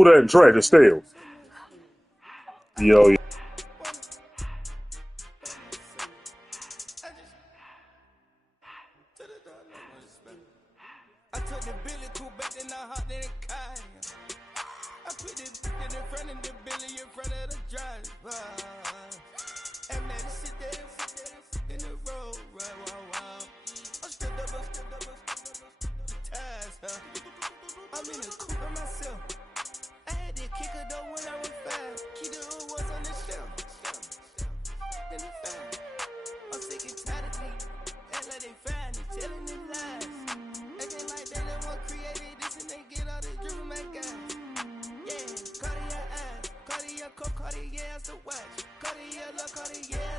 Who that in track is still? Yo, I took the Billy cool back and I hopped in the car. I put the in front of the Billy in front of the driver. And man, sit there in the road, right, wow. I'm stepped up, the tires, huh? I'm in the coupe by myself. I had to kick her though when I was fast. Keep the hood was on the shelf. In the fan. I'm sick and tired of me. Act like they find it, telling them lies. Acting like they the one created this and they get all this drip from my guys. Yeah, Cartier eyes, Cartier coat, Cartier ass to watch. Cartier look, Cartier,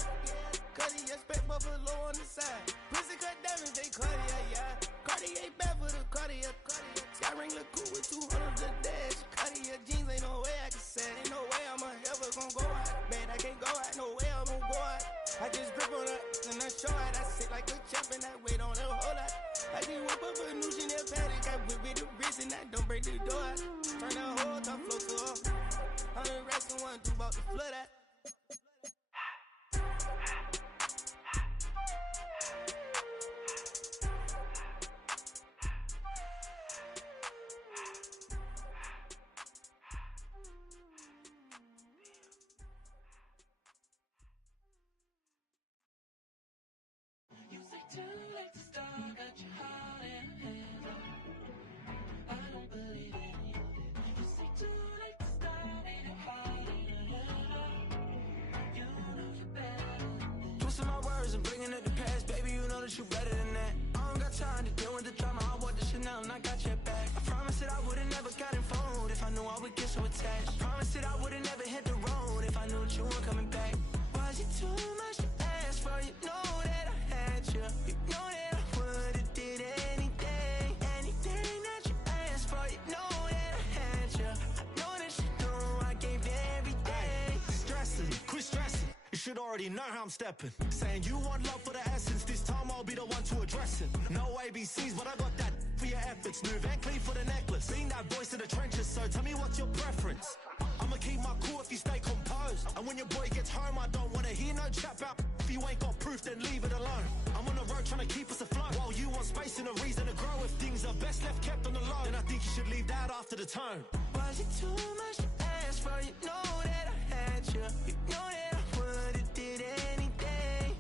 Cartier spec buffalo on the side. Pussy cut diamonds, they Cartier, yeah. Cartier bad for the Cartier. Sky ring look cool with 200 the dash. Cartier jeans, ain't no way I can say. Ain't no way I'm ever gonna go out. Man, I can't go out, no way I'm gonna go out. I just grip on her and I show out. I sit like a champ and I wait on her whole lot. I just whip up a new Chanel paddock. I whip with the wrist and I don't break the door out. Turn the whole top floor to off. 100 racks and one do about the flood out. Too late to start, got your heart in hand. I don't believe in you. You say too late to start, ain't your heart in hand. You know you're better than this. Twisting my words and bringing it to pass, baby, you know that you better than that. I don't got time to deal with the drama, I want the Chanel and I got your back. I promise that I would've never got involved if I knew I would get so attached. I promise that I would've never hit the road if I knew that you weren't coming back. Was it too much to ask for? You know that I had you. You know that should already know how I'm stepping. Saying you want love for the essence, this time I'll be the one to address it. No ABCs, but I got that for your efforts. New Van Cleef for the necklace. Being that voice in the trenches, so tell me what's your preference. I'ma keep my cool if you stay composed. And when your boy gets home, I don't wanna hear no chat about if you ain't got proof, then leave it alone. I'm on the road trying to keep us afloat, while you want space and a reason to grow. If things are best left kept on the low, then I think you should leave that after the tone. Was it too much to ask for? You know that I had you. You know that I would've did anything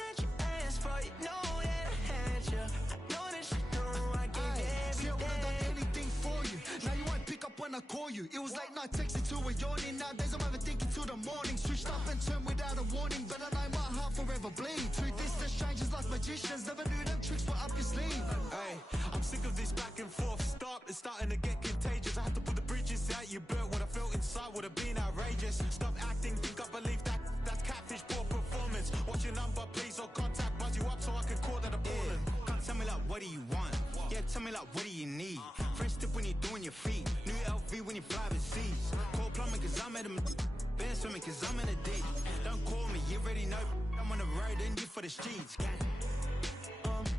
that you asked for. You know that I had you. I know that you know I gave you everything. See, I would've done anything for you. Now you won't pick up when I call you. It was late night texting to a yawning. Nowadays I'm overthinking till the morning. Switched up and turned without a warning, but I know my heart forever bleed. Two distant strangers like magicians, never knew them tricks were up your sleeve. Hey, I'm sick of this back and forth. It's starting to get contagious. I had to put the bridges out you built. What I felt inside would have been outrageous. Stop acting, think I believe that's catfish, poor performance. What's your number, please, or contact, buzz you up so I can call that a ballin'. Can't tell me like, what do you want? Yeah, tell me like, what do you need? French tip when you're doing your feet. New LV when you're fly overseas. Call plumbing cause I'm at a been swimming cause I'm in a deep. Don't call me, you already know. I'm on the road and you for the streets.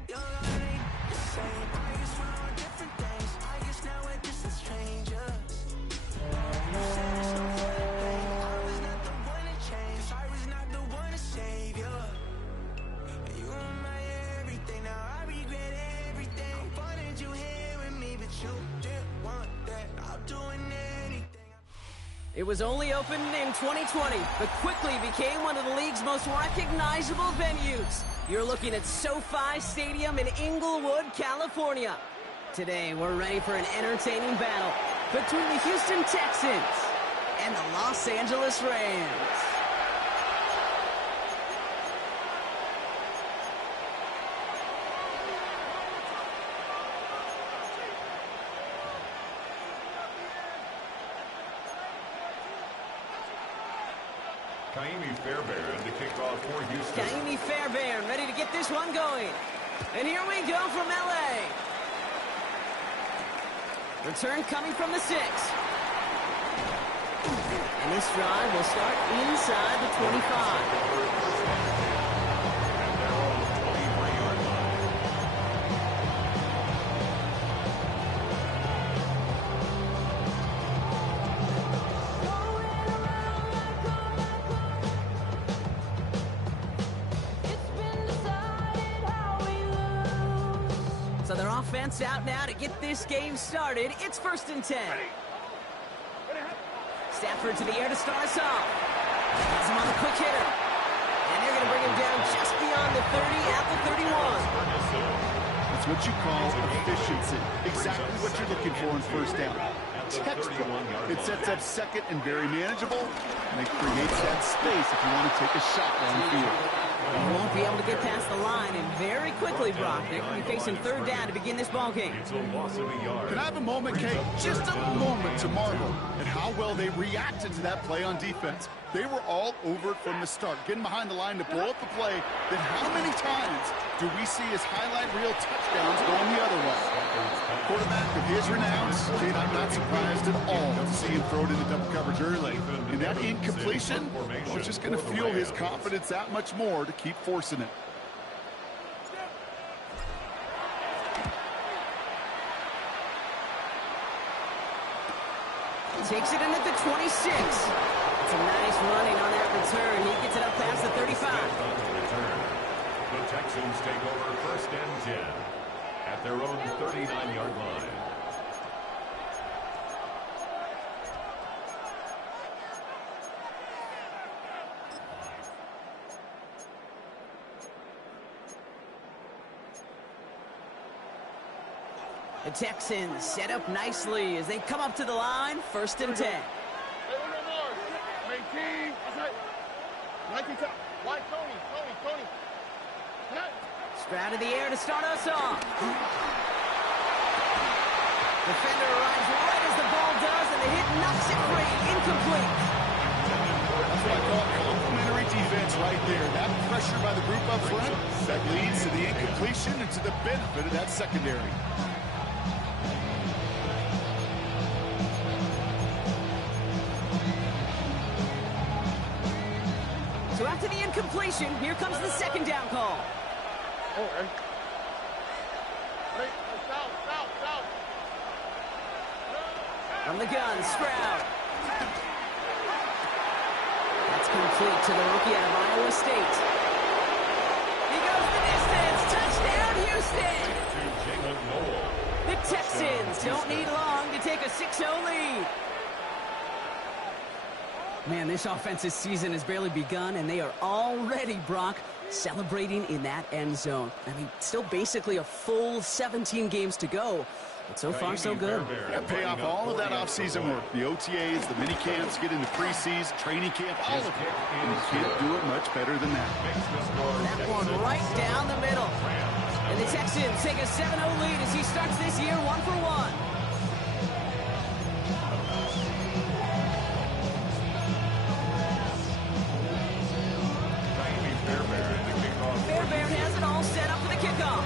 Your life ain't the same. I guess we're on different things. I guess now we're distant strangers. You said it's no fair thing. I was not the one to change. I was not the one to save you. You were my everything. Now I regret everything. I wanted you here with me, but you didn't want that. I'm doing anything. It was only opened in 2020, but quickly became one of the league's most recognizable venues. You're looking at SoFi Stadium in Inglewood, California. Today, we're ready for an entertaining battle between the Houston Texans and the Los Angeles Rams. Kaimi Fairbairn to kick off for Houston. Kaimi Fairbairn ready to get this one going. And here we go from LA. Return coming from the 6. And this drive will start inside the 25. defense out now to get this game started. It's 1st and 10. Stafford to the air to start us off. Has him on the quick hitter. And they're going to bring him down just beyond the 30 at the 31. That's what you call efficiency. Exactly what you're looking for in first down. Textbook. It sets up second and very manageable, and it creates that space if you want to take a shot downfield. He won't be able to get past the line, and very quickly, Brock, they're going to be facing 3rd down to begin this ball game. Can I have a moment, Kate? Just a moment to marvel at how well they reacted to that play on defense. They were all over it from the start, getting behind the line to blow up the play. Then how many times do we see his highlight reel touchdowns going the other way? Quarterback of his renown, Kate, I'm not surprised at all to see him throw it into double coverage early. And that incompletion was just going to fuel his confidence that much more to keep forcing it. Takes it in at the 26. It's a nice running on that return. He gets it up past the 35. The Texans take over 1st and 10 at their own 39-yard line. The Texans set up nicely as they come up to the line. 1st and 10. Stroud in the air to start us off. Defender arrives right as the ball does, and the hit knocks it free. Incomplete. That's what I call complimentary defense right there. That pressure by the group up front, that leads to the incompletion and to the benefit of that secondary. So after the incompletion, here comes the 2nd down call. From the gun, Stroud. That's complete to the rookie out of Iowa State. He goes the distance. Touchdown, Houston. The Texans don't need long to take a 6-0 lead. Man, this offensive season has barely begun, and they are already, Brock, celebrating in that end zone. I mean, still basically a full 17 games to go, but so far so good. Pay off all of that offseason work. The OTAs, the mini camps, get into preseason, training camp, all of it. And you can't do it much better than that. That one right down the middle. And the Texans take a 7-0 lead as he starts this year 1-for-1. Fairbairn has it all set up for the kickoff.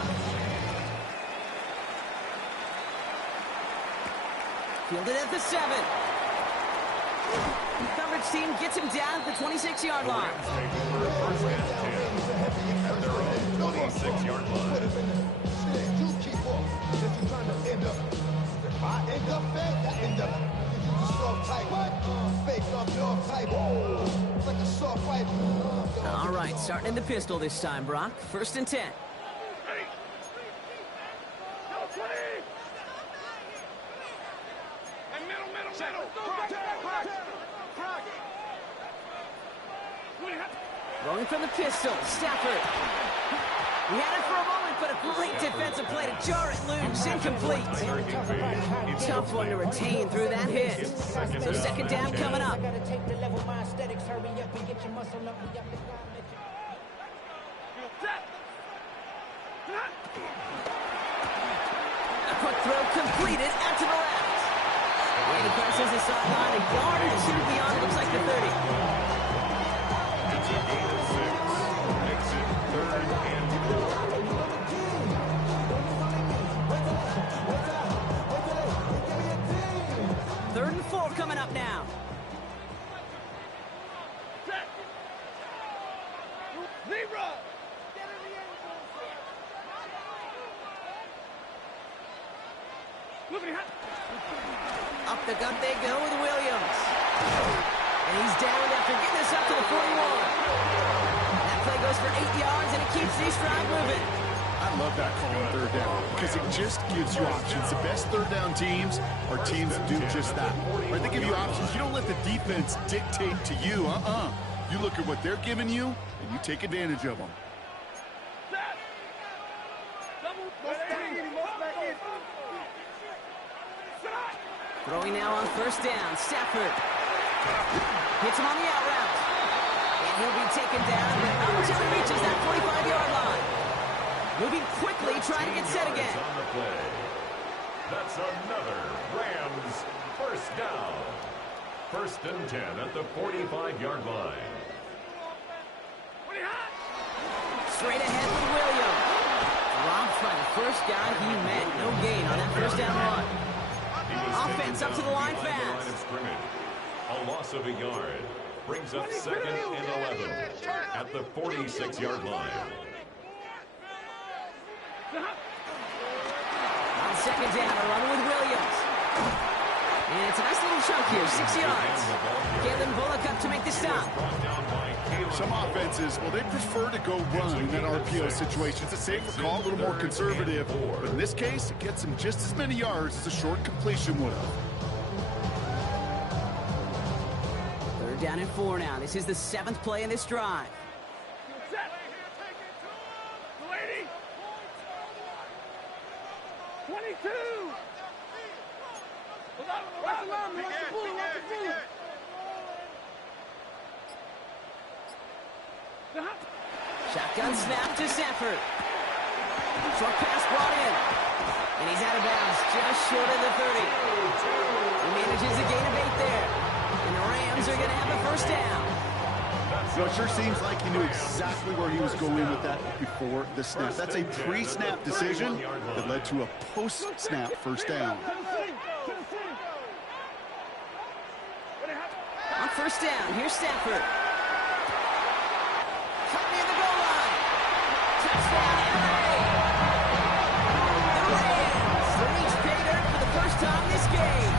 Fielded at the 7. The coverage team gets him down at the 26-yard line. At their own 26-yard line. All right, starting in the pistol this time, Brock. 1st and 10. Going from the pistol, Stafford. He had it for a moment, but a great defensive play to jar it loose. Incomplete. Tough one to retain through that hit. So 2nd down coming up. A quick throw completed out to the left. Wade crosses the sideline, a yard or 2 beyond, looks like the 30. It's a gain of 6. Makes it 3rd and 4. 3rd and 4 coming up now. Up the gut they go with Williams. And he's down after getting this up to the 41. That play goes for 8 yards, and it keeps these drive moving. I love that call on third down because it just gives you options. The best third down teams are teams that do just that. Right? They give you options. You don't let the defense dictate to you. You look at what they're giving you, and you take advantage of them. Throwing now on first down. Stafford hits him on the out route. And he'll be taken down until he reaches that 45-yard line. Moving quickly, trying to get set again. That's another Rams first down. 1st and 10 at the 45-yard line. Straight ahead with Williams. Dropped by the first guy he met. No gain on that first down run. Offense up to the line fast. A loss of a yard brings up 2nd and 11 at the 46-yard line. On 2nd down, a run with Williams. And it's a nice little chunk here, 6 yards. Kalen Bullock up to make the stop. Some offenses, well, they prefer to go run in that RPO situation. It's a safer call, a little more conservative. But in this case, it gets him just as many yards as a short completion would have. 3rd down and 4 now. This is the 7th play in this drive. Shotgun snap to Stafford. Short pass brought in. And he's out of bounds, just short of the 30. He manages a gain of 8 there. And the Rams are going to have a first down. So it sure seems like he knew exactly where he was going with that before the snap. That's a pre-snap decision that led to a post-snap first down. On first down, here's Stafford. Caught near the goal line. Touchdown, LA! The Rams reach pay dirt for the first time this game.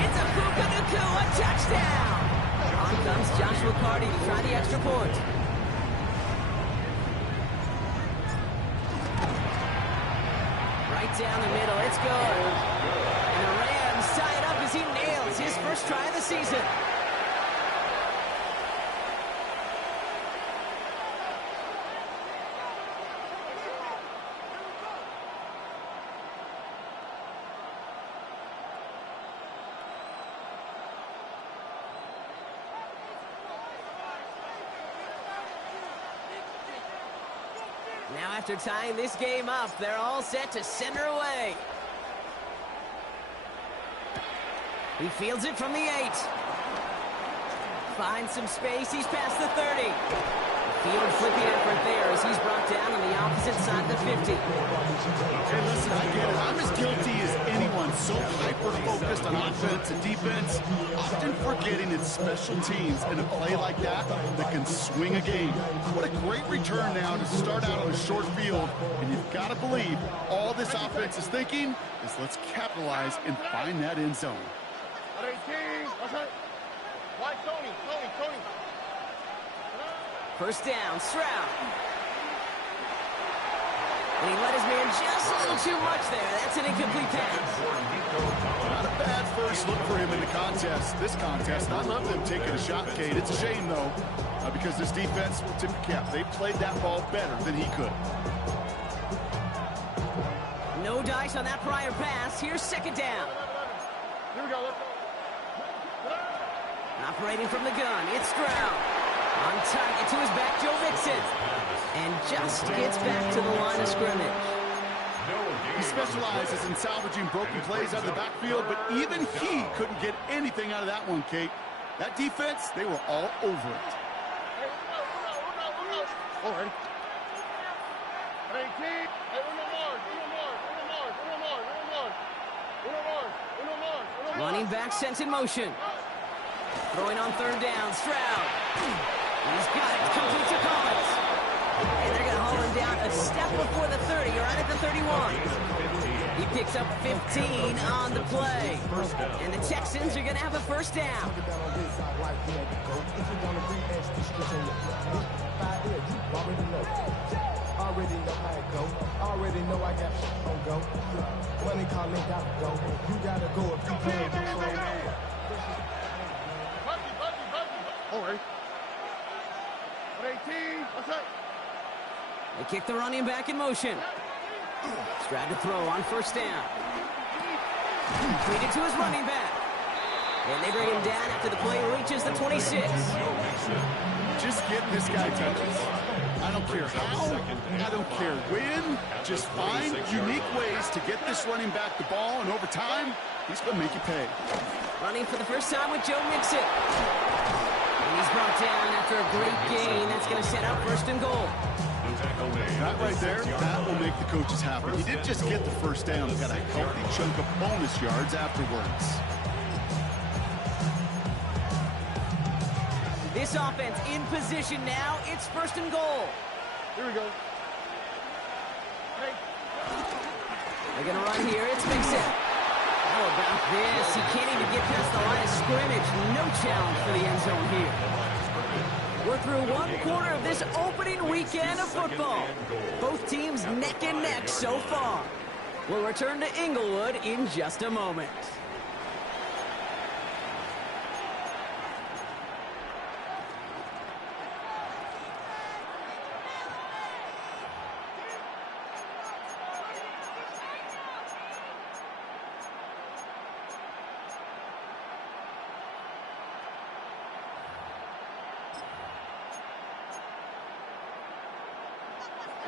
It's a Puka Nacua touchdown. On comes Joshua Carty to try the extra point. Right down the middle, it's good. And the Rams tie it up as he nails his first try of the season. Now after tying this game up, they're all set to send her away. He fields it from the 8. Finds some space, he's past the 30. Field flipping effort there as he's brought down on the opposite side of the 50. Hey, listen, I get it. I'm as guilty as anyone. So hyper-focused on offense and defense, often forgetting it's special teams in a play like that that can swing a game. What a great return now to start out on a short field. And you've got to believe all this offense is thinking is let's capitalize and find that end zone. First down, Stroud. And he let his man just a little too much there. That's an incomplete pass. Not a bad first look for him in the contest. This contest, I love them taking a shot, Kate. It's a shame, though, because this defense, tip of cap, they played that ball better than he could. No dice on that prior pass. Here's 2nd down. Here we go. Operating from the gun, it's Stroud. On target to his back, Joe Mixon. And just gets back to the line of scrimmage. He specializes in salvaging broken plays out of the backfield, but even he couldn't get anything out of that one, Kate. That defense, they were all over it. All right. Running back sent in motion. Throwing on 3rd down, Stroud. He's got it, complete to Collins. And they're going to haul him down a step before the 30, right at the 31. He picks up 15 on the play. And the Texans are going to have a first down. Already know how it go. Already know I got on go. Money calling, gotta go. You gotta go if you can. All right. 18. What's up? They kick the running back in motion. Tried to throw on first down. Completed to his running back. And they bring him down after the play reaches the 26. Just get this guy touches. I don't care how, I don't care when. Just find unique ways to get this running back the ball, and over time, he's going to make you pay. Running for the first time with Joe Mixon. And he's brought down after a great gain. That's going to set up first and goal. That right there, that will make the coaches happy. He didn't just get the first down. He got a healthy chunk of bonus yards afterwards. This offense in position now. It's first and goal. Here we go. Hey. They're going to run here. It's Mixon. How about this? He can't even get past the line of scrimmage. No challenge for the end zone here. We're through one quarter of this opening weekend of football. Both teams neck and neck so far. We'll return to Inglewood in just a moment.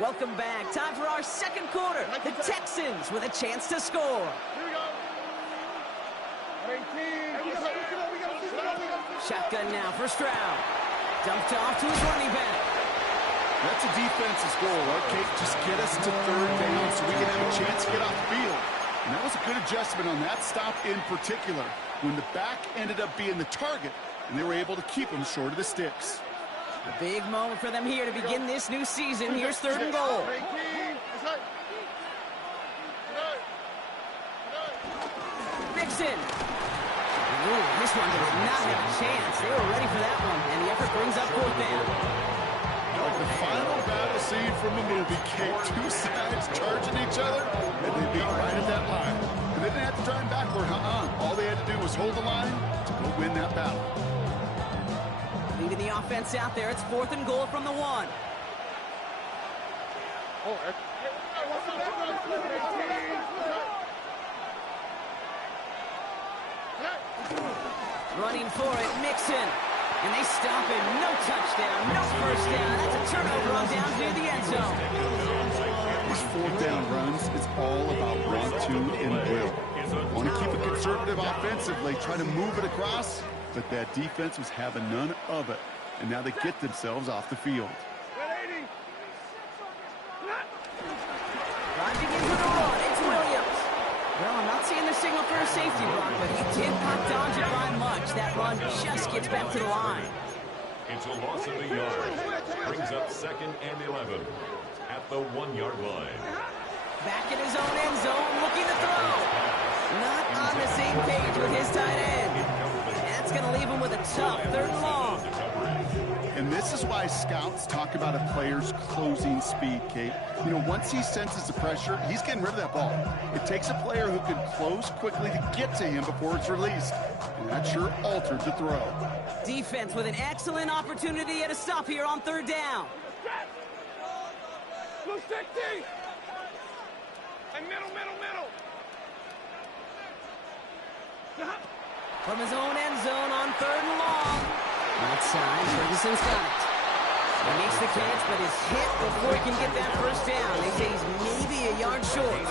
Welcome back. Time for our second quarter. The Texans with a chance to score. Here we go. 18. Shotgun now for Stroud. Dumped off to his running back. That's a defense's goal, right, Kate? Just get us to third down so we can have a chance to get off the field. And that was a good adjustment on that stop in particular, when the back ended up being the target, and they were able to keep him short of the sticks. A big moment for them here to begin this new season. Here's third and goal. Mixon. Ooh, this one does not have a chance. They were ready for that one, and the effort brings up fourth down. Like the final battle scene from a movie, Kate. Two sides charging each other, and they beat right at that line. And they didn't have to drive backward, All they had to do was hold the line to go win that battle. Leaving the offense out there. It's fourth and goal from the one. Running for it, Mixon. And they stop him. No touchdown, no first down. That's a turnover on down near the end zone. These fourth down runs, it's all about want to and will. Want to keep it conservative offensively, try to move it across, but that defense was having none of it. And now they get themselves off the field. Driving into the run, it's Williams. Well, I'm not seeing the signal for a safety block, but he did not dodge it by much. That run just gets back to the line. It's a loss of a yard. Brings up second and 11 at the 1-yard line. Back in his own end zone, looking to throw. Not on the same page with his tight end. That's going to leave him with a tough third and long. And this is why scouts talk about a player's closing speed, Kate. You know, once he senses the pressure, he's getting rid of that ball. It takes a player who can close quickly to get to him before it's released. And that sure altered the throw. Defense with an excellent opportunity at a stop here on third down. Blue stick D. And middle. From his own end zone on third and long. Outside, Ferguson's got it. He makes the catch, but is hit before he can get that first down. They say he's maybe a yard short.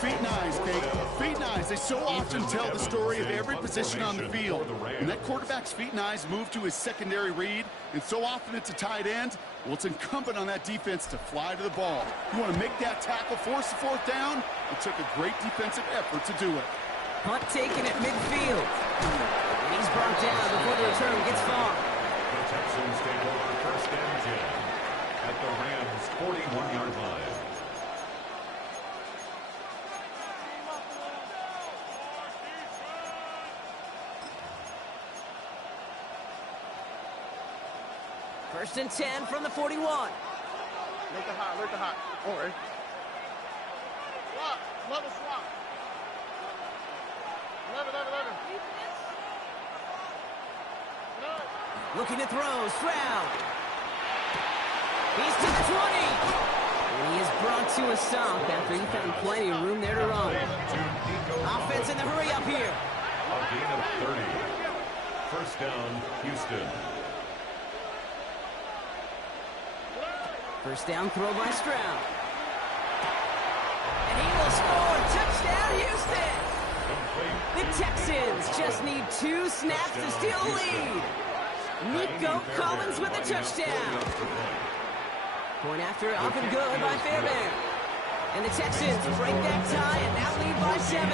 Feet and eyes, Kate. Feet and eyes. They so often tell the story of every position on the field. And that quarterback's feet and eyes move to his secondary read, and so often it's a tight end. Well, it's incumbent on that defense to fly to the ball. You want to make that tackle, force the fourth down? It took a great defensive effort to do it. Punt taken at midfield. And he's brought down before the return gets far. The Texans take over first and 10 at the Rams' 41-yard line. First and 10 from the 41. Make it hot, make it hot. All right. Swap, love a swap. 11. Looking to throw, Stroud. He's to the 20. And he is brought to a stop after he found plenty of room there to run. Offense in the hurry up here. A gain of 30. First down, Houston. First down throw by Stroud. And he will score. Touchdown, Houston. The Texans just need 2 snaps to steal a lead. Nico Collins with a touchdown. Point after up and good by Fairbairn. And the Texans break that tie and now lead by 7.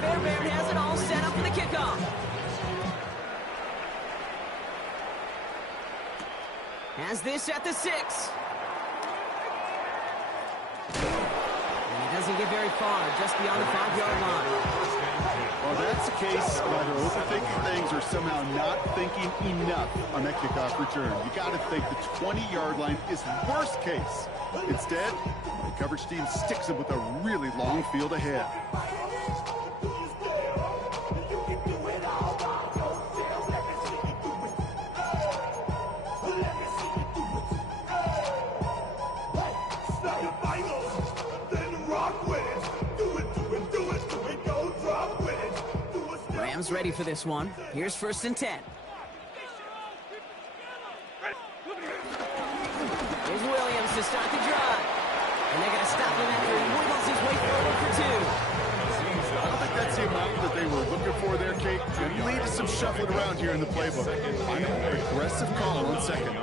Fairbairn has it all set up for the kickoff. Has this at the 6. And he doesn't get very far, just beyond the 5-yard line. Well, that's the case. Either overthinking things or somehow not thinking enough on that kickoff return. You got to think the 20-yard line is worst case. Instead, the coverage team sticks him with a really long field ahead. Rams ready for this one. Here's first and 10. Here's Williams to start the drive. And they're going to stop him after he wiggles his way forward for 2. I don't think that's the amount that they were looking for there, Kate. Going to lead to some shuffling around here in the playbook. I'm an aggressive call on second.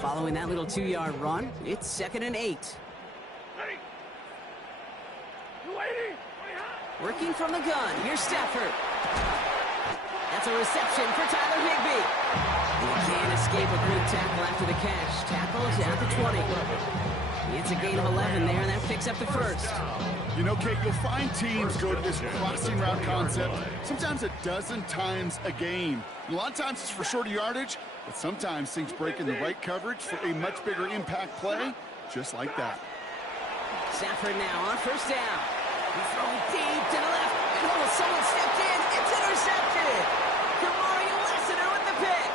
Following that little 2-yard run, it's 2nd and 8. Working from the gun, here's Stafford. That's a reception for Tyler Higbee. He can't escape a quick tackle after the catch. Tackle is at the 20. It's a gain of 11 there, and that picks up the first. You know, Kate, you'll find teams go to this crossing route concept sometimes a dozen times a game. A lot of times it's for shorter yardage, but sometimes things break in the right coverage for a much bigger impact play, just like that. Stafford now on first down. He's throwing deep to the left, and oh, someone stepped in. It's intercepted. Kamari Lassiter with the pick.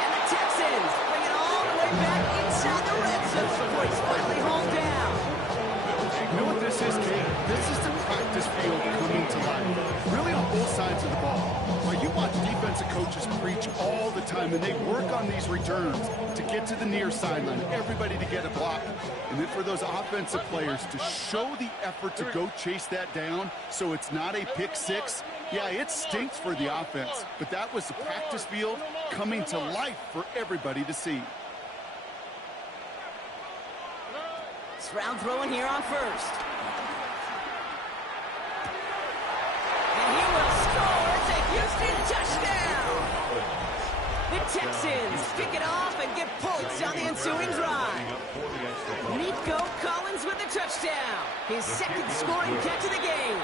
And the Texans bring it all the way back inside the red zone before he's finally hauled down. You know what this is, Kate? This is the practice field coming to life. Really on both sides of the ball. Well, you watch defensive coaches preach all the time, and they work on these returns to get to the near sideline, everybody to get a block. And then for those offensive players to show the effort to go chase that down so it's not a pick six. Yeah, it stinks for the offense, but that was the practice field coming to life for everybody to see. Stroud throwing here on first. And he will score. It's a Houston touchdown. The Texans kick it off and get points on the ensuing drive. Nico Collins with the touchdown. His second scoring catch of the game.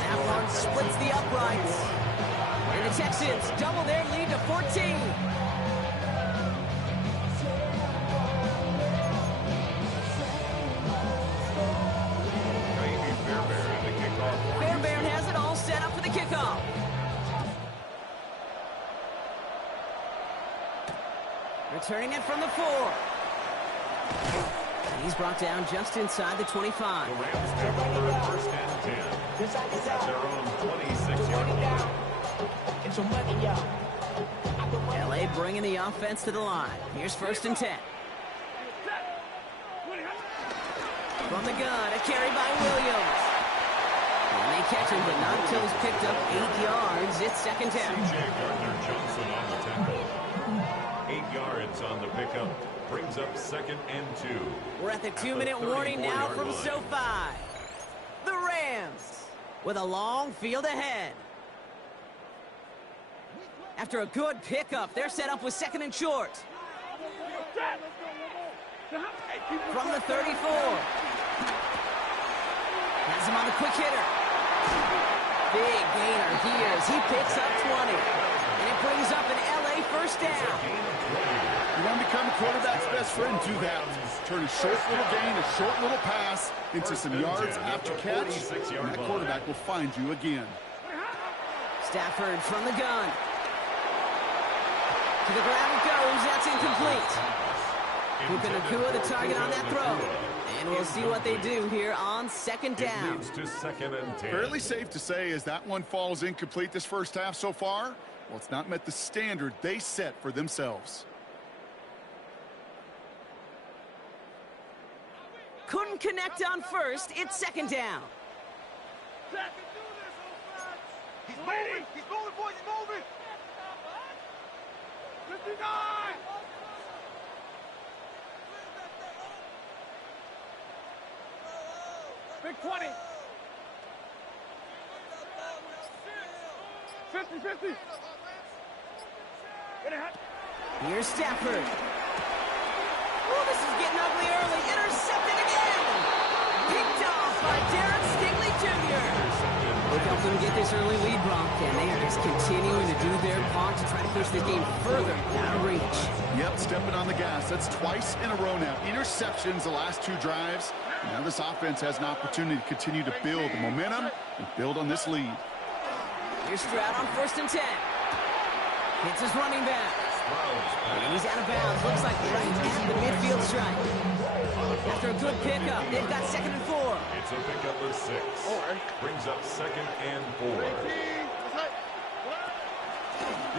That one splits the uprights. And the Texans double their lead to 14. Fairbairn has it all set up for the kickoff. Returning it from the 4. And he's brought down just inside the 25. The Rams take over first and 10 at their own 26-yard line. LA bringing the offense to the line. Here's first and 10. From the gun, a carry by Williams. And they catch him, but not until he's picked up 8 yards. It's second down. C.J. Gardner-Johnson on the tackle. 8 yards on the pickup. Brings up 2nd and 2. We're at the 2-minute warning now from SoFi. The Rams with a long field ahead. After a good pickup, they're set up with 2nd and short. From the 34. Has him on the quick hitter. Big gainer here as he picks up 20. And it brings up an LA first down. You want to become a quarterback's best friend, do that. Turn a short little gain, a short little pass into some yards after catch, and that quarterback will find you again. Stafford from the gun. To the ground it goes. That's incomplete. Puka Nacua, the target on that throw. And we'll see what they do here on 2nd down. It leads to 2nd and 10. Fairly safe to say as that one falls incomplete this first half so far. Well, it's not met the standard they set for themselves. Couldn't connect on first. It's 2nd down. He's moving! He's moving, boys! He's moving! 59! Big 20! 50-50! Here's Stafford. Oh, this is getting ugly early. Intercepted again. Picked off by Darren Stingley Jr. Look, help them get this early lead, Bronk, and they are just continuing to do their part to try to push this game further out of reach. Yep, stepping on the gas. That's twice in a row now. Interceptions the last 2 drives. Now this offense has an opportunity to continue to build the momentum and build on this lead. Here's Stroud on 1st and 10. Hits his running back. And he's out of bounds. Looks like right at the midfield stripe. After a good pickup, they've got 2nd and 4. It's a pickup of 6. Brings up 2nd and 4.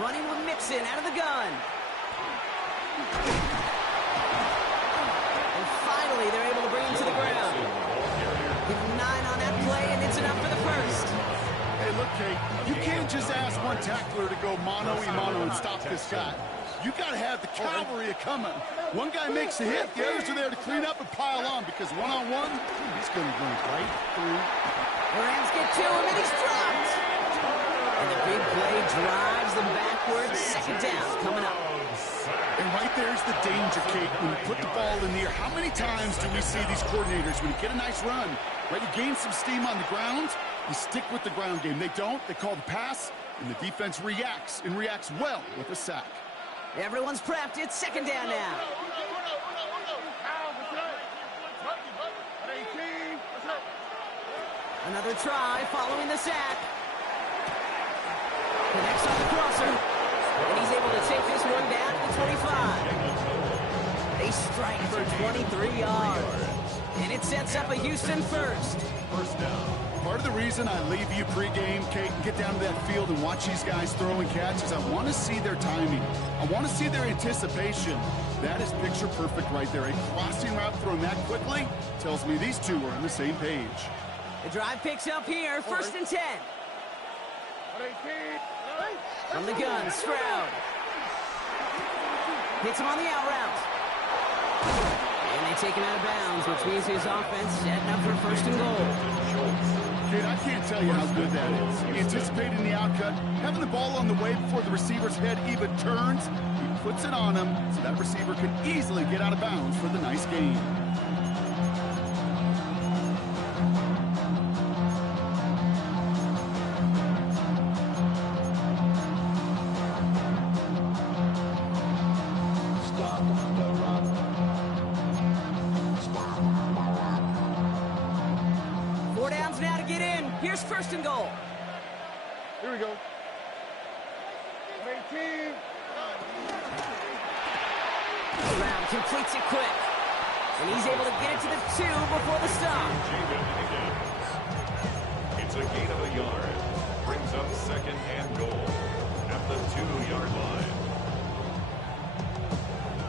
Running with Mixon out of the gun. And finally, they're able to bring him to the ground. Give him 9 on that play, and it's enough for the first. Hey, look, Kate, you can't just ask one tackler to go mano-a-mano and stop this guy. You got to have the cavalry coming. One guy makes a hit, the others are there to clean up and pile on because one-on-one, he's going to run right through. The Rams get to him, and he's dropped. And the big play drives them backwards. 2nd down coming up. And right there's the danger, Kate, when you put the ball in the air. How many times do we see these coordinators, when you get a nice run, right, you gain some steam on the ground, you stick with the ground game. They don't, they call the pass, and the defense reacts, and reacts well with a sack. Everyone's prepped. It's 2nd down now. Another try following the sack. Connects on the crosser. And he's able to take this one down to the 25. They strike for 23 yards. And it sets up a Houston first. First down. Part of the reason I leave you pregame, Kate, and get down to that field and watch these guys throw and catch is I want to see their timing. I want to see their anticipation. That is picture perfect right there. A crossing route thrown that quickly tells me these two are on the same page. The drive picks up here. 1st and 10. From the gun, Stroud. Hits him on the out route. And they take him out of bounds, which means his offense setting up for 1st and goal. Kate, I can't tell you how good that is. Anticipating the outcut, having the ball on the way before the receiver's head even turns, he puts it on him so that receiver can easily get out of bounds for the nice gain. Here's 1st and goal. Here we go. 18. Brown completes it quick. And he's able to get it to the 2 before the stop. It's a gain of a yard. Brings up 2nd and goal at the 2-yard line.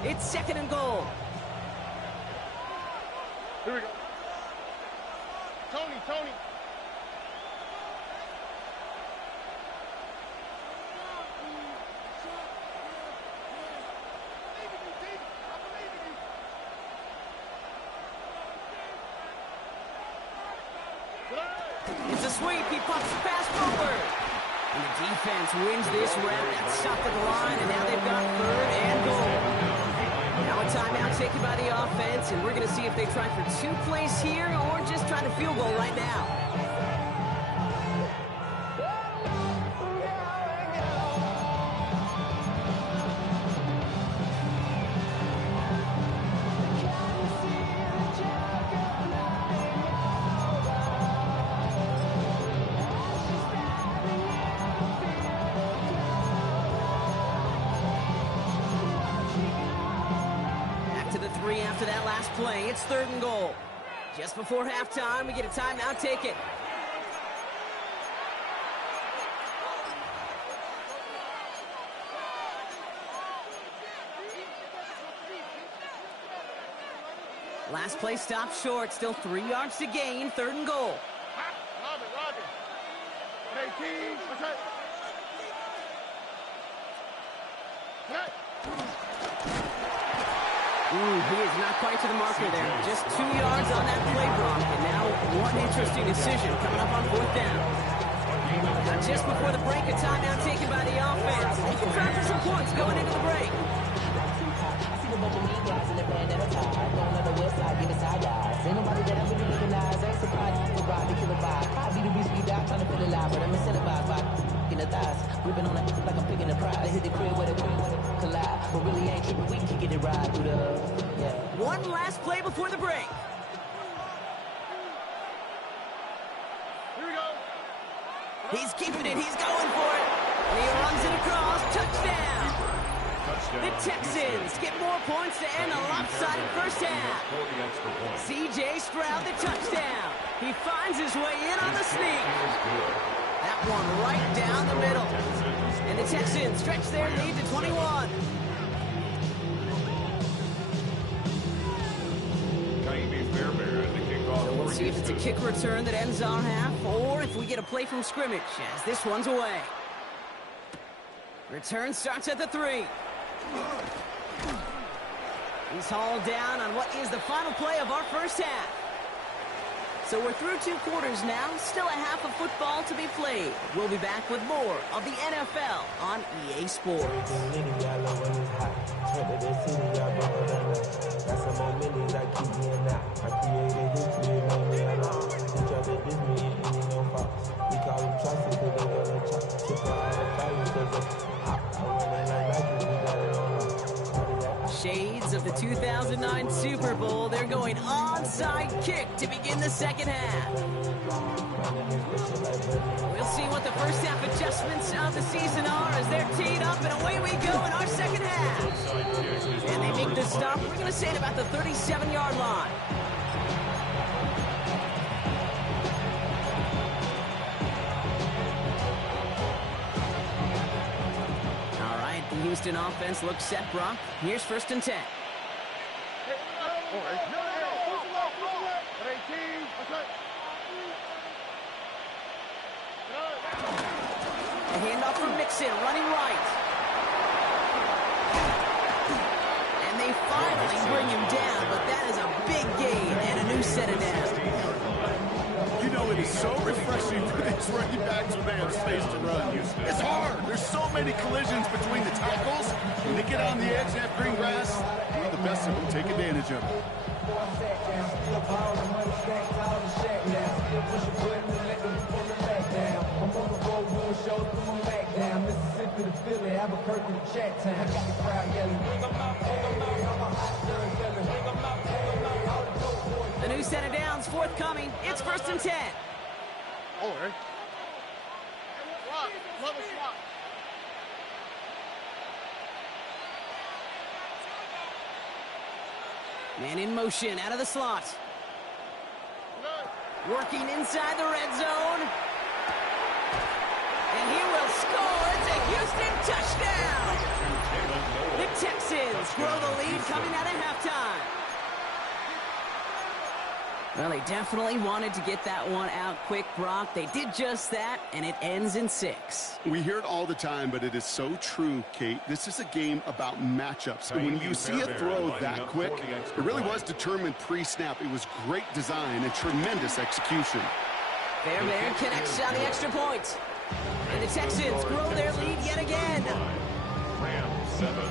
It's 2nd and goal. Here we go. Tony. sweep. He pops the pass forward. And the defense wins this rep. That's stopped at the line, and now they've got 3rd and goal. Now a timeout taken by the offense, and we're going to see if they try for 2 plays here or just try to field goal right now. After that last play, it's 3rd and goal. Just before halftime, we get a timeout taken. Last play stopped short, still 3 yards to gain, 3rd and goal. He is not quite to the marker there. Just 2 yards on that play, Brock. And now one interesting decision coming up on 4th down. Now just before the break, a timeout taken by the offense. They can try for some points going into the break. Ain't nobody that I really recognize. Ain't surprised to ride the killer vibe. I be the beast, be down, trying to feel alive, but I'm incentivized by in the thighs, gripping on it like I'm picking a prize. They hit the crib where the collide, but really ain't tripping. We can get it right through the One last play before the break. Here we go. He's keeping it. He's going for it. And he runs it across. Touchdown. The Texans get more points to end a lopsided first half. C.J. Stroud, the touchdown. He finds his way in on the sneak. That one right down the middle. And the Texans stretch their lead to 21. So we'll see if it's a kick return that ends our half, or if we get a play from scrimmage, as this one's away. Return starts at the 3. He's hauled down on what is the final play of our first half. So we're through 2 quarters now, still a half of football to be played. We'll be back with more of the NFL on EA Sports. Shades of the 2009 Super Bowl. They're going onside kick to begin the second half. We'll see what the first half adjustments of the season are as they're teed up, and away we go in our second half. And they make the stop, we're going to say, at about the 37-yard line. The Houston offense looks set, Brock. Here's 1st and 10. A handoff from Mixon, running right. And they finally bring him down, but that is a big gain and a new set of downs. You know, it is so refreshing for these running backs when they have space to run. It's hard. There's so many collisions between the tackles. When they get on the edge and have green grass, one of the best of them take advantage of it. A new set of downs forthcoming. It's 1st and 10. Man in motion out of the slot. Working inside the red zone. And he will score. It's a Houston touchdown. The Texans grow the lead coming out of halftime. Well, they definitely wanted to get that one out quick, Brock. They did just that, and it ends in 6. We hear it all the time, but it is so true, Kate. This is a game about matchups. And when you see a throw that quick, it really was determined pre-snap. It was great design and tremendous execution. Fairbairn connects on the extra point. And the Texans grow their lead yet again. Rams 7.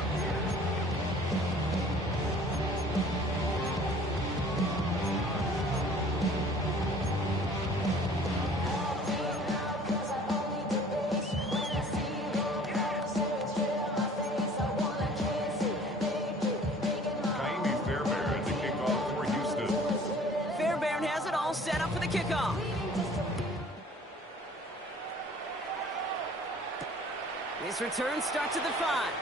Set up for the kickoff. His return starts at the 5.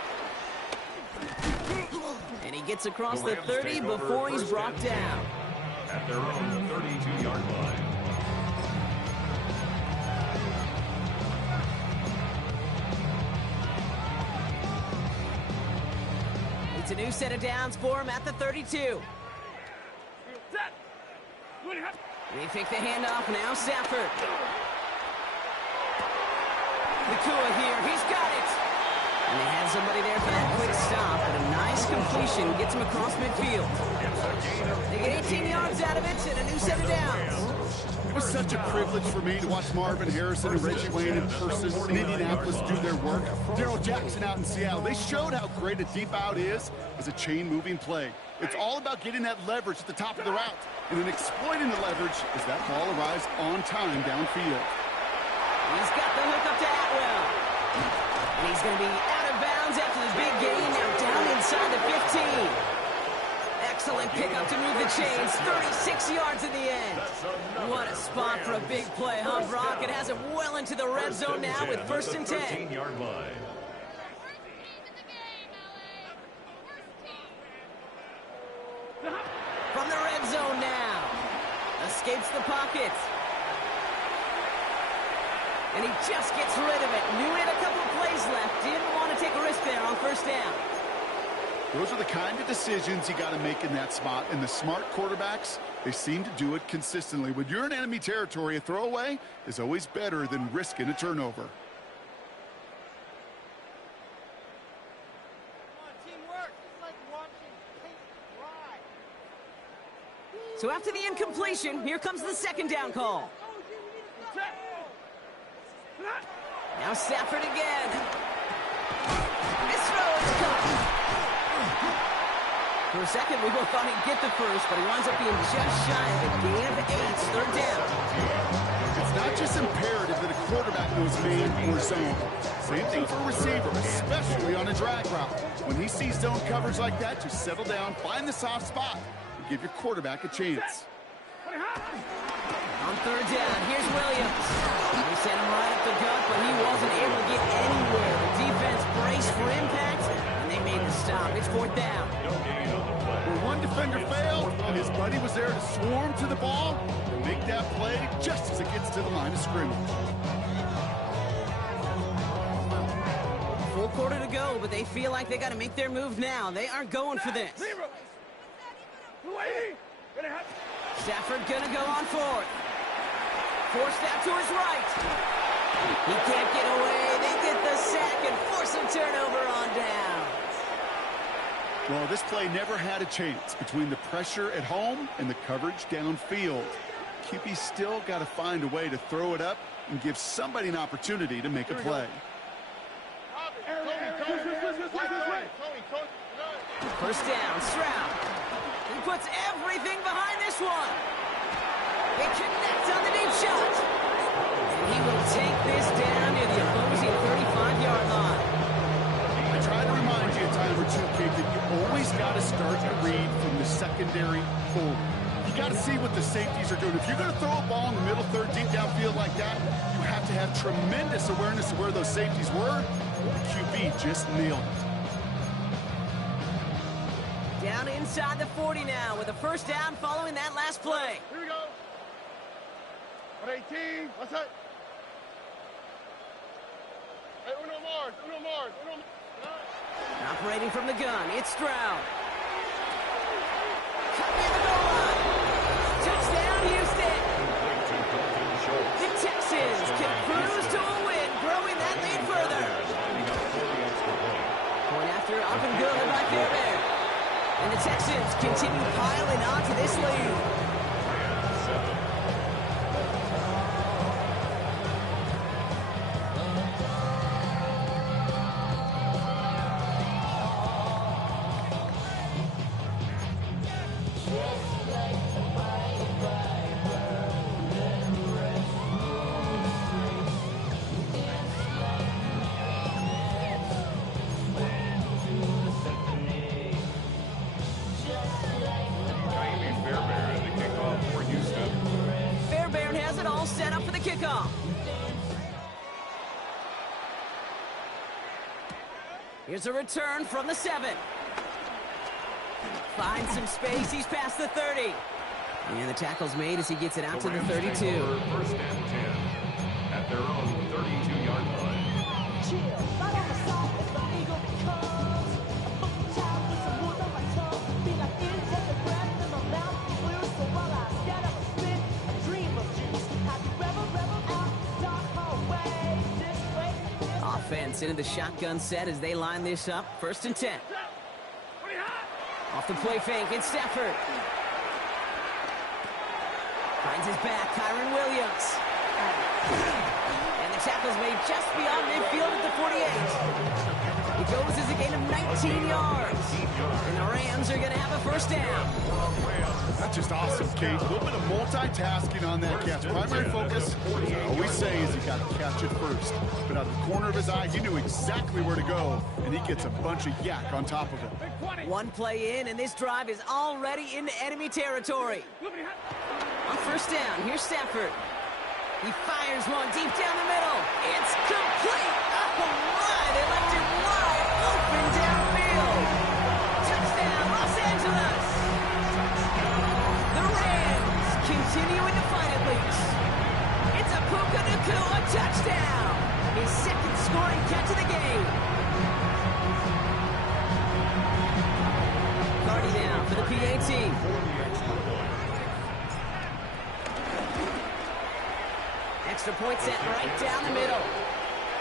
And he gets across the 30 before he's brought down. At their own 32-yard line. It's a new set of downs for him at the 32. They take the handoff, now Stafford. Nakua here, he's got it! And they had somebody there for that quick stop, but a nice completion gets him across midfield. They get 18 yards out of it and a new set of downs. It was such a privilege for me to watch Marvin Harrison and Reggie Wayne in person in Indianapolis do their work. Darrell Jackson out in Seattle. They showed how great a deep out is as a chain-moving play. It's all about getting that leverage at the top of the route and then exploiting the leverage as that ball arrives on time downfield. He's got the hook up to Atwell. And he's going to be out of bounds after the big gain, now down inside the 15. Excellent pickup to move the chains, 36 yards in the end. What a spot for a big play, huh, Brock? It has him well into the red zone now with 1st and 10. 13-yard line. From the red zone now. Escapes the pocket. And he just gets rid of it. Knew he had a couple plays left. Didn't want to take a risk there on 1st down. Those are the kind of decisions you got to make in that spot. And the smart quarterbacks, they seem to do it consistently. When you're in enemy territory, a throwaway is always better than risking a turnover. So after the incompletion, here comes the 2nd down call. Now Stafford again. This throw is caught. For a second, we both thought he'd get the first, but he winds up being just shy of it. Gain of 8, 3rd down. It's not just imperative that a quarterback knows man or zone. Same thing for a receiver, especially on a drag route. When he sees zone coverage like that, just settle down, find the soft spot, and give your quarterback a chance. On 3rd down, here's Williams. They sent him right up the gut, but he wasn't able to get anywhere. The defense braced for impact, and they made the stop. It's 4th down. When one defender failed, and his buddy was there to swarm to the ball and make that play just as it gets to the line of scrimmage. Full quarter to go, but they feel like they got to make their move now. They aren't going for this. Stafford gonna go on 4th. Forced out to his right. He can't get away. They get the sack and force a turnover on down. Well, this play never had a chance between the pressure at home and the coverage downfield. QB still got to find a way to throw it up and give somebody an opportunity to make a play. 1st down, Stroud. He puts everything behind this one. They connect on the deep shot. And he will take this down near the opposing 35-yard line. I try to remind you a time or two, kid, that you always got to start your read from the secondary forward. You got to see what the safeties are doing. If you're going to throw a ball in the middle third deep downfield like that, you have to have tremendous awareness of where those safeties were. The QB just nailed it. Down inside the 40 now with a 1st down following that last play. Here we go. 18. What's that? Hey, uno more. Operating from the gun, it's Stroud. Cut near the goal line. Touchdown, Houston. The Texans can cruise to a win, growing that lead further. Point after up and good by Fairbairn. And the Texans continue piling on to this lead. kickoff. Here's a return from the 7. Finds some space. He's past the 30. And the tackle's made as he gets it out to the 32. First and 10 at their own 32-yard line. Offense into the shotgun set as they line this up. First and 10. Off the play fake, it's Stafford. Finds his back, Kyron Williams. And the tackle's made just beyond midfield at the 48. It goes as a gain of 19 yards. And the Rams are going to have a first down. That's just awesome, Kate. A little bit of multitasking on that catch. Primary focus, all we say is you got to catch it first. But out of the corner of his eye, he knew exactly where to go, and he gets a bunch of yak on top of it. One play in, and this drive is already into enemy territory. On first down, here's Stafford. He fires one deep down the middle. It's complete. Oh, my. They left it wide open downfield. Touchdown, Los Angeles. The Rams continuing to fight at least. It's a Puka Nacua touchdown. His second scoring catch of the game. Cardi down for the PAT. Extra point set right down the middle.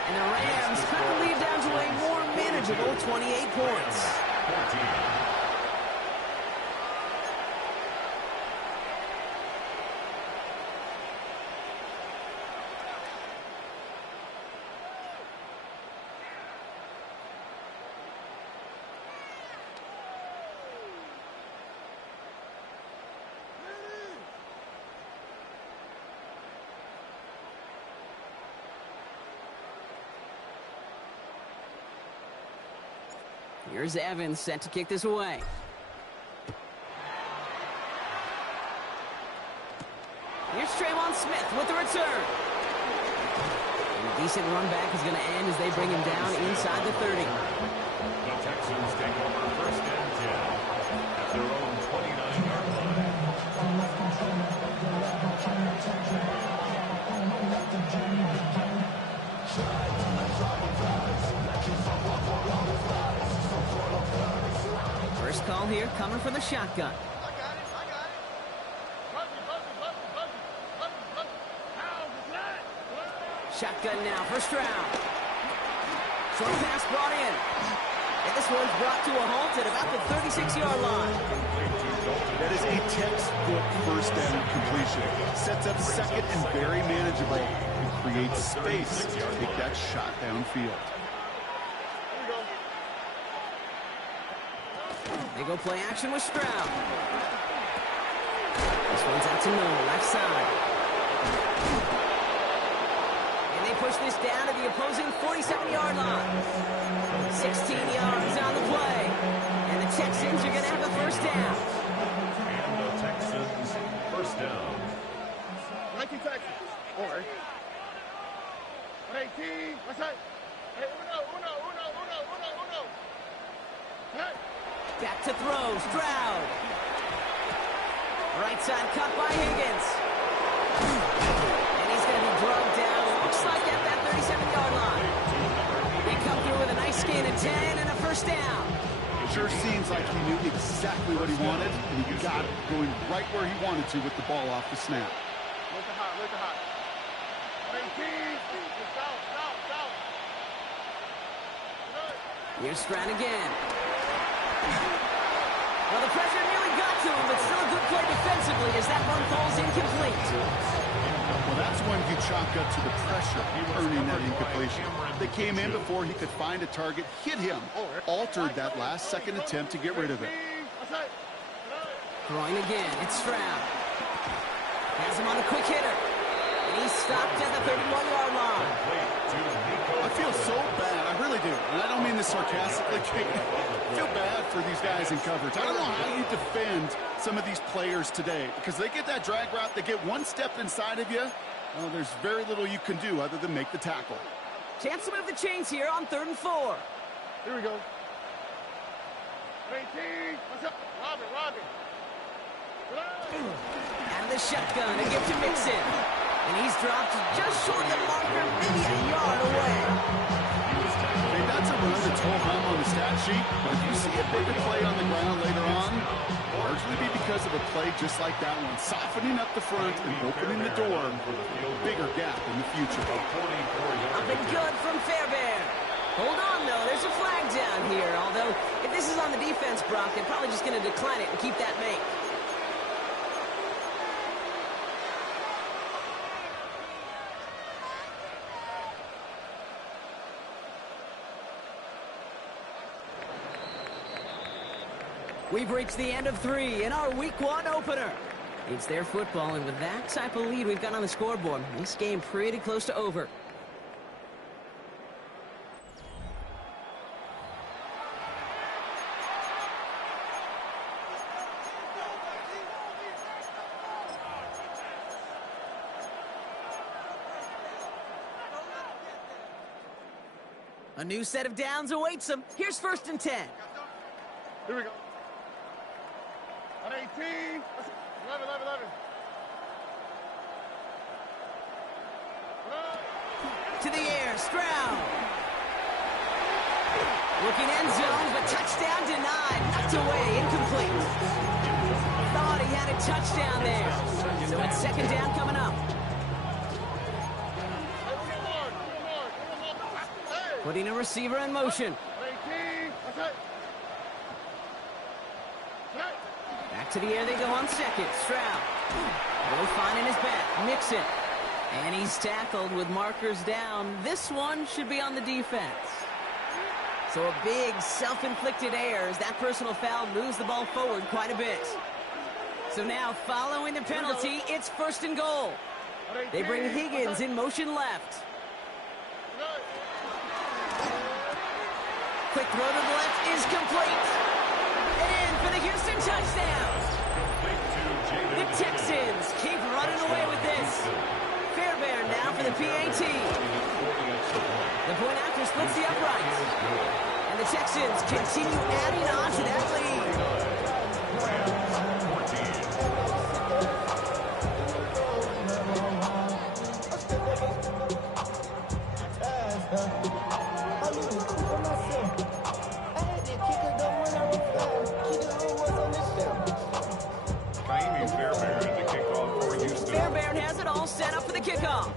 And the Rams cut the lead down to a more manageable 28 points. Here's Evans set to kick this away. Here's Trayvon Smith with the return. And a decent run back is going to end as they bring him down inside the 30. The Texans take over first and 10 at their own 29-yard line. First call here coming from the shotgun. Shotgun now, first round. Short pass brought in. And this one's brought to a halt at about the 36-yard line. That is a textbook first down completion. Sets up second and very manageable and creates space to take that shot downfield. They go play action with Stroud. This one's out to Noah, left side. And they push this down to the opposing 47-yard line. 16 yards on the play. And the Texans are going to have a first down. And the Texans first down. 19 Texans. Or 18. What's that? Hey, uno. Hey. Back to throw, Stroud. Right side cut by Higgins. And he's going to be drugged down, looks like at that 37-yard line. They come through with a nice gain of 10 and a first down. Sure seems like he knew exactly what he wanted, and he got it going right where he wanted to with the ball off the snap. Look at hot. 18. Stop. Here's Stroud again. Well, the pressure nearly got to him, but still a good play defensively as that one falls incomplete. Well, that's when you chalk up to the pressure, earning that incompletion. They came in before he could find a target, hit him, altered that last-second attempt to get rid of it. Throwing again, it's Stroud. Has him on a quick hitter. And he's stopped at the 31-yard line. I feel so bad, I really do. And I don't mean this sarcastically. I feel bad for these guys in coverage. I don't know how you defend some of these players today because they get that drag route, they get one step inside of you, Well, there's very little you can do other than make the tackle. Chance to move the chains here on 3rd and 4. Here we go. 18. What's up? Robbie. And the shotgun to give to Mixon. And he's dropped just short of the marker, maybe a yard away. Okay, that's a run that's whole hum on the stat sheet, but if you see a bigger play on the ground later on, largely be because of a play just like that one, softening up the front and opening the door for the bigger gap in the future. Up and good from Fairbairn. Hold on, though. There's a flag down here. Although, if this is on the defense, Brock, they're probably just going to decline it and keep that make. We've reached the end of 3 in our Week 1 opener. It's their football, and with that type of lead we've got on the scoreboard, this game pretty close to over. A new set of downs awaits them. Here's 1st and 10. Here we go. On 18. 11. To the air, Stroud. Looking end zone, but touchdown denied. Knocked away, incomplete. Thought he had a touchdown there. So it's 2nd down coming up. Putting a receiver in motion. 18. What's Back to the air they go on 2nd. Stroud. Will finding his back. Mixon. And he's tackled with markers down. This one should be on the defense. So a big self-inflicted error as that personal foul moves the ball forward quite a bit. So now, following the penalty, it's 1st and goal. They bring Higgins in motion left. Quick throw to the left is complete. And in for the Houston touchdown. The Texans keep running away with this. Fairbairn now for the PAT. The point after splits the uprights. And the Texans continue adding on to that lead. Fairbairn has it all set up for the kickoff.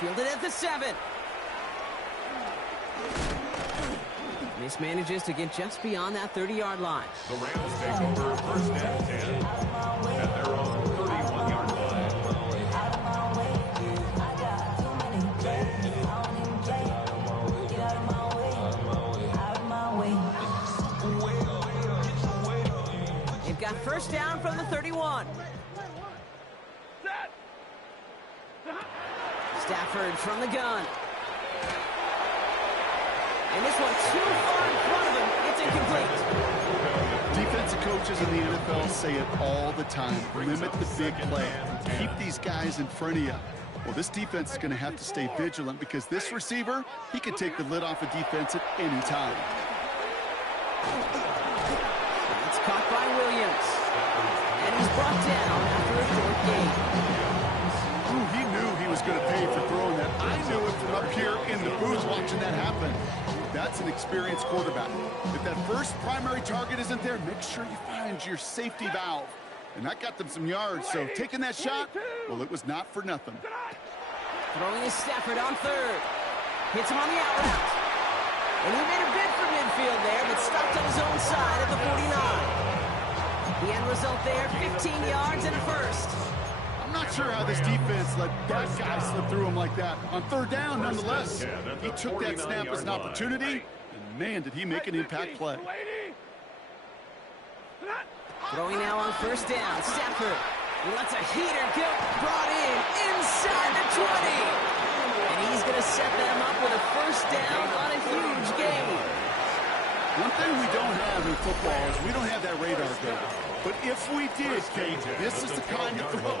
Fielded at the 7. Mismanages to get just beyond that 30-yard line. The Rams take over 1st and 10 at their own 31-yard line. They've got 1st down from the 31. Stafford from the gun. And this one too far in front of him. It's incomplete. Defensive coaches in the NFL say it all the time. Limit the big play. Keep these guys in front of you. Well, this defense is going to have to stay vigilant because this receiver, he can take the lid off a defense at any time. It's caught by Williams. And he's brought down after a short gain. Ooh, he knew he was going to pay for throwing that. I knew it from up here in the booth watching that happen. That's an experienced quarterback. If that first primary target isn't there, make sure you find your safety valve. And that got them some yards, so taking that shot, well, it was not for nothing. Throwing is Stafford on 3rd. Hits him on the out route. And he made a bid for midfield there, but stopped on his own side at the 49. The end result there, 15 yards and a 1st. I'm not sure how this defense let that guy slip through him like that. On 3rd down, nonetheless, he took that snap as an opportunity, and man, did he make an impact play. Throwing now on 1st down, Stafford. He lets a heater get brought in inside the 20. And he's going to set them up with a 1st down on a huge gain. One thing we don't have in football is we don't have that radar gun. But if we did, Kate, this is the kind of throw,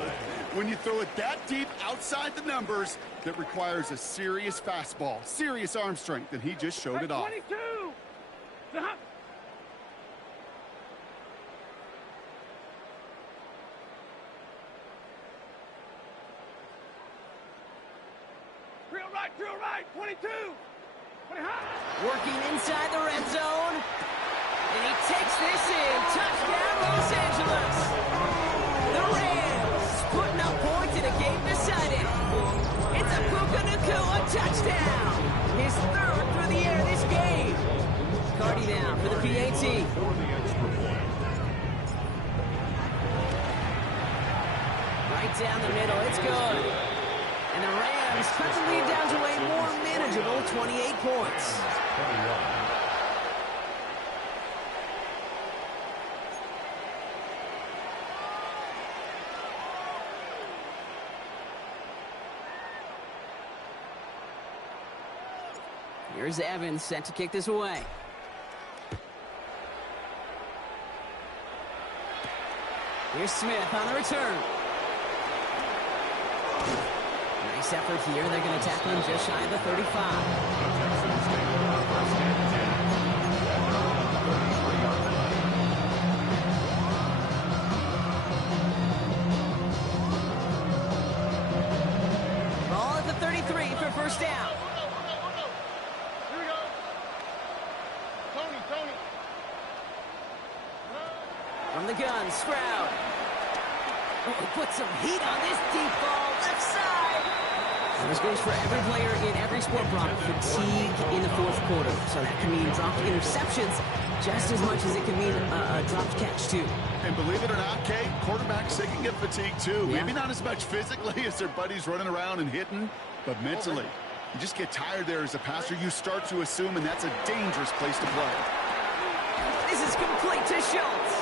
when you throw it that deep outside the numbers, that requires a serious fastball, serious arm strength, and he just showed it off. 22! Drill right, 22! 20 high! Working inside the red zone. And he takes this in. Touchdown, Los Angeles. The Rams putting up points in a game decided. It's a Puka Nacua touchdown. His third through the air this game. Cardi now for the PAT. Right down the middle. It's good. And the Rams cut the lead down to a more manageable 28 points. Here's Evans set to kick this away. Here's Smith on the return. Nice effort here. They're going to tackle him just shy of the 35. Texans take over first and 10. Ball at the 33 for first down. Here we go. Tony. From the gun, Stroud. Oh, put some heat on this deep ball, left side. This goes for every player in every sport, Brock. Fatigue in the fourth quarter. So that can mean dropped interceptions just as much as it can mean a dropped catch, too. And believe it or not, Kate, quarterbacks, they can get fatigued, too. Yeah. Maybe not as much physically as their buddies running around and hitting, but mentally. You just get tired there as a passer. You start to assume, and that's a dangerous place to play. This is complete to Schultz.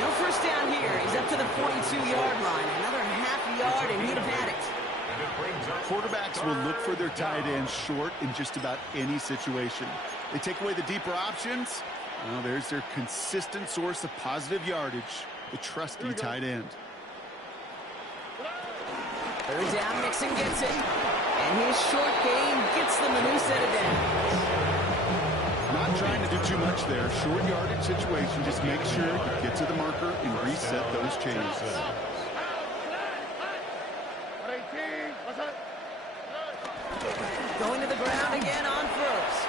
No first down here. He's up to the 42-yard line. Another half yard, and he'd have had it. Quarterbacks will look for their tight end short in just about any situation. They take away the deeper options. Well, there's their consistent source of positive yardage, the trusty tight end. Third down, Mixon gets it. And his short game gets them a new set of downs. Not trying to do too much there. Short yardage situation. Just make sure you get to the marker and reset those chains. Going to the ground again on first.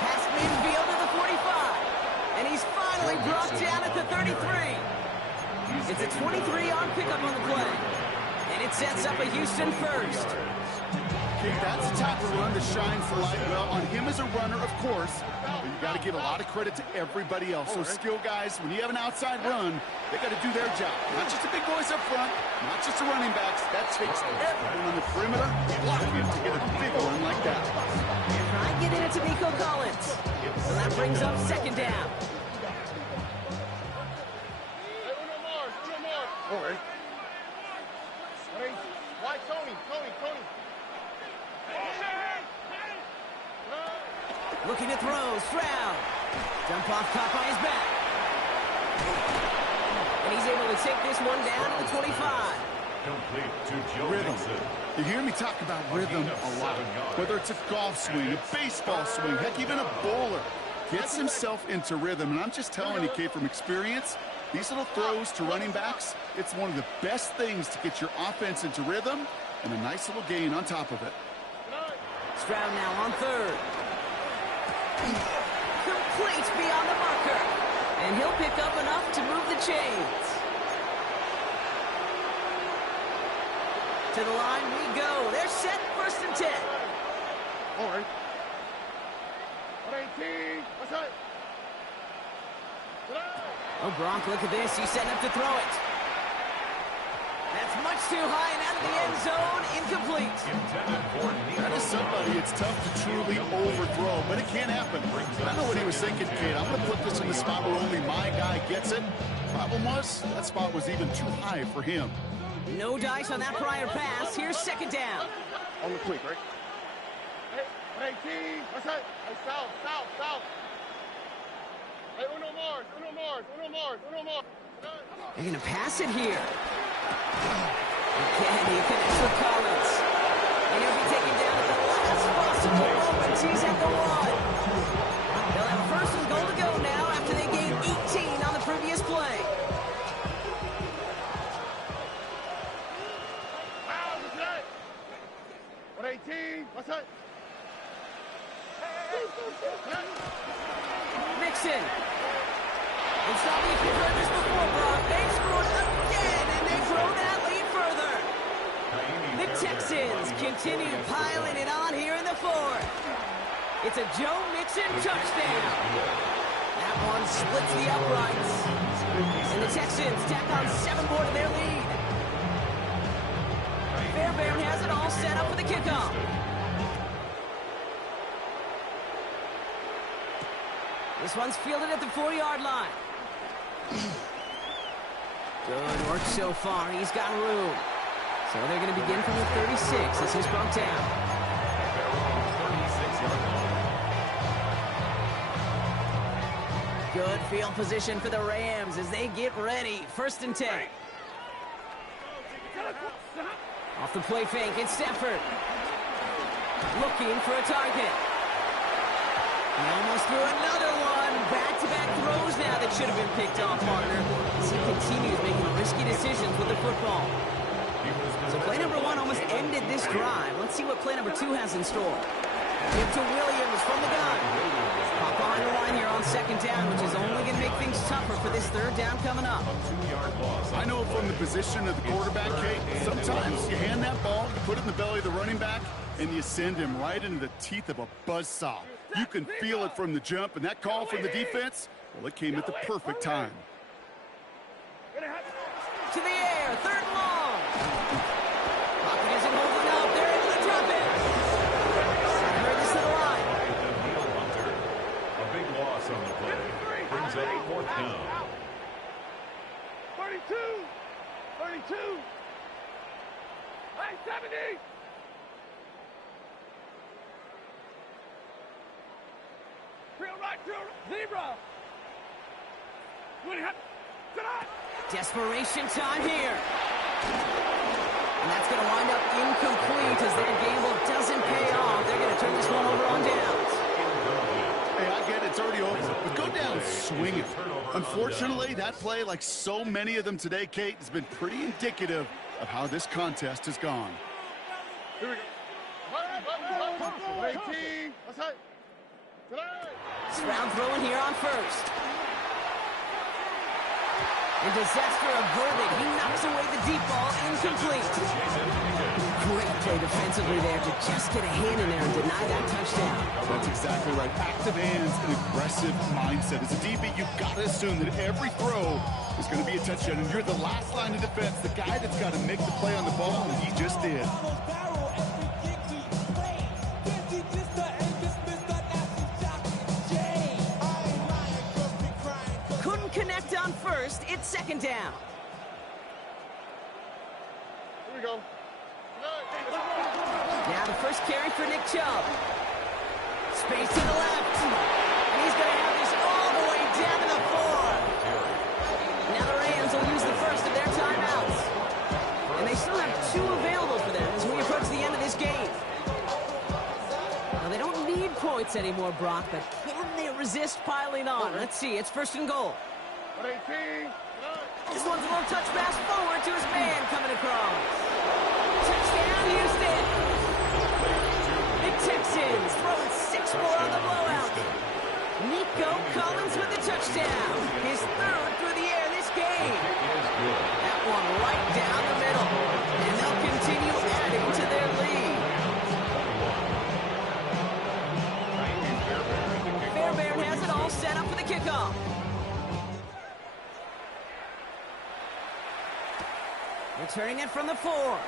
Past midfield to the 45. And he's finally brought down at the 33. It's a 23-yard pickup on the play. And it sets up a Houston first. Okay, that's the type of run that shines the light well on him as a runner, of course. But you got to give a lot of credit to everybody else. So skill guys, when you have an outside run, they got to do their job. Not just the big boys up front, not just the running backs. That takes everyone on the perimeter blocking him to get a big run like that. Try and get it into Nico Collins. So that brings up second down. All right. Why Tony? Looking to throw, Stroud. Jump off, caught by his back. And he's able to take this one down to the 25. Complete to Joe Rhythm. Mixon. You hear me talk about rhythm a lot. Whether it's a golf swing, a baseball swing, heck, even a bowler. Gets himself into rhythm. And I'm just telling you, Kate, from experience, these little throws to running backs, it's one of the best things to get your offense into rhythm and a nice little gain on top of it. Stroud now on third. Complete beyond the marker. And he'll pick up enough to move the chains. To the line we go. They're set, first and 10. All right. 118. What's that? Oh, Gronk, look at this. He's setting up to throw it. That's much too high and out of the end zone. Incomplete. That is somebody it's tough to truly overthrow, but it can happen. I know what he was thinking, Kate. I'm going to put this in the spot where only my guy gets it. Problem was, that spot was even too high for him. No dice on that prior pass. Here's second down. On the quick, right? Hey, 118. What's that? Hey, south. Hey, uno more. They're going to pass it here. Again, he connects with Collins. And he'll be taken down at the last possible moment. He's at the 1. They'll have first and goal to go now after they gained 18 on the previous play. What 18? What's that? Mixon. It's not the if you've heard this before, Brock. They've scored again, and they grow that lead further. The Texans continue piling it on here in the 4th. It's a Joe Mixon touchdown. That one splits the uprights. And the Texans tack on 7 more to their lead. Fairbairn has it all set up for the kickoff. This one's fielded at the 4-yard line. Good work so far. He's got room. So they're going to begin from the 36 as he's brought down. Good field position for the Rams as they get ready. 1st and 10. Off the play fake, it's Stafford. Looking for a target. He almost threw another one. Back-to-back throws now that should have been picked off, partner. As he continues making risky decisions with the football. So play number 1 almost ended this drive. Let's see what play number 2 has in store. Give to Williams from the gun. Pop behind the line here on 2nd down, which is only going to make things tougher for this 3rd down coming up. I know from the position of the quarterback, Kate, sometimes you hand that ball, you put it in the belly of the running back, and you send him right into the teeth of a buzzsaw. You can feel it from the jump, and that call from the defense, well, it came at the perfect time. To the air, 3rd and long. Pocket isn't holding up. They're able to drop it. Heard this to the line. A big loss on the play. Brings up 4th down. 32! 32! Hey, 70! Drill right, zebra! Desperation time here. And that's going to wind up incomplete as their gamble doesn't pay off. They're going to turn this one over on downs. Hey, I get it, it's already over, but go down swinging. Unfortunately, that play, like so many of them today, Kate, has been pretty indicative of how this contest has gone. Here we go. 18. What's that? Stroud throwing here on 1st. And disaster averted. He knocks away the deep ball, incomplete. Great play defensively there to just get a hand in there and deny that touchdown. That's exactly right. Active hands and aggressive mindset. As a DB, you've got to assume that every throw is going to be a touchdown. And you're the last line of defense, the guy that's got to make the play on the ball, and he just did. Couldn't connect on 1st. It's 2nd down. Here we go. Now the first carry for Nick Chubb. Space to the left. And he's going to have this all the way down to the 4. Now the Rams will use the first of their timeouts. And they still have 2 available for them as we approach the end of this game. Now they don't need points anymore, Brock, but can they resist piling on? Let's see. It's 1st and goal. 18. This one's a little touch pass forward to his man coming across. Touchdown, Houston. The Texans throwing 6 more on the blowout. Nico Collins with the touchdown. His 3rd through the air this game. That one right down the middle. And they'll continue adding to their lead. Fairbairn has it all set up for the kickoff. Returning it from the 4.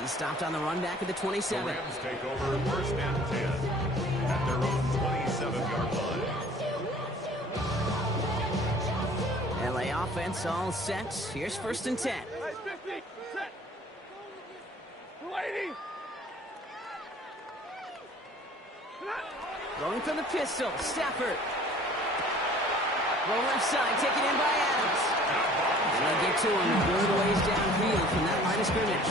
He's stopped on the run back at the 27. The Rams take over 1st and 10 at their own 27-yard line. LA offense all set. Here's 1st and 10. Hey, 50. Set. 280. Going from the pistol, Stafford. Well, left side, taken in by Adams. They'll get to him a good ways downfield from that line of scrimmage.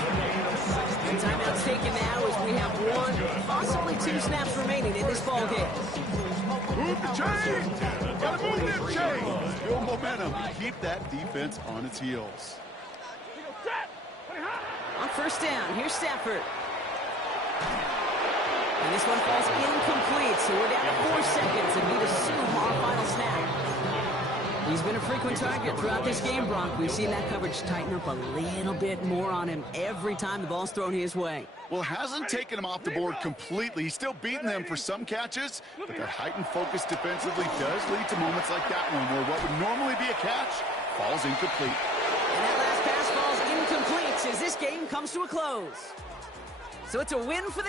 And timeout's taken now as we have one, possibly two snaps remaining in this ball game. Move the chain! Gotta move them chains! Build momentum and keep that defense on its heels. On first down, here's Stafford. And this one falls incomplete, so we're down to 4 seconds, and we'd assume our final snap. He's been a frequent target throughout this game, Brock. We've seen that coverage tighten up a little bit more on him every time the ball's thrown his way. Well, it hasn't taken him off the board completely. He's still beating them for some catches, but that heightened focus defensively does lead to moments like that one where what would normally be a catch falls incomplete. And that last pass falls incomplete as this game comes to a close. So it's a win for the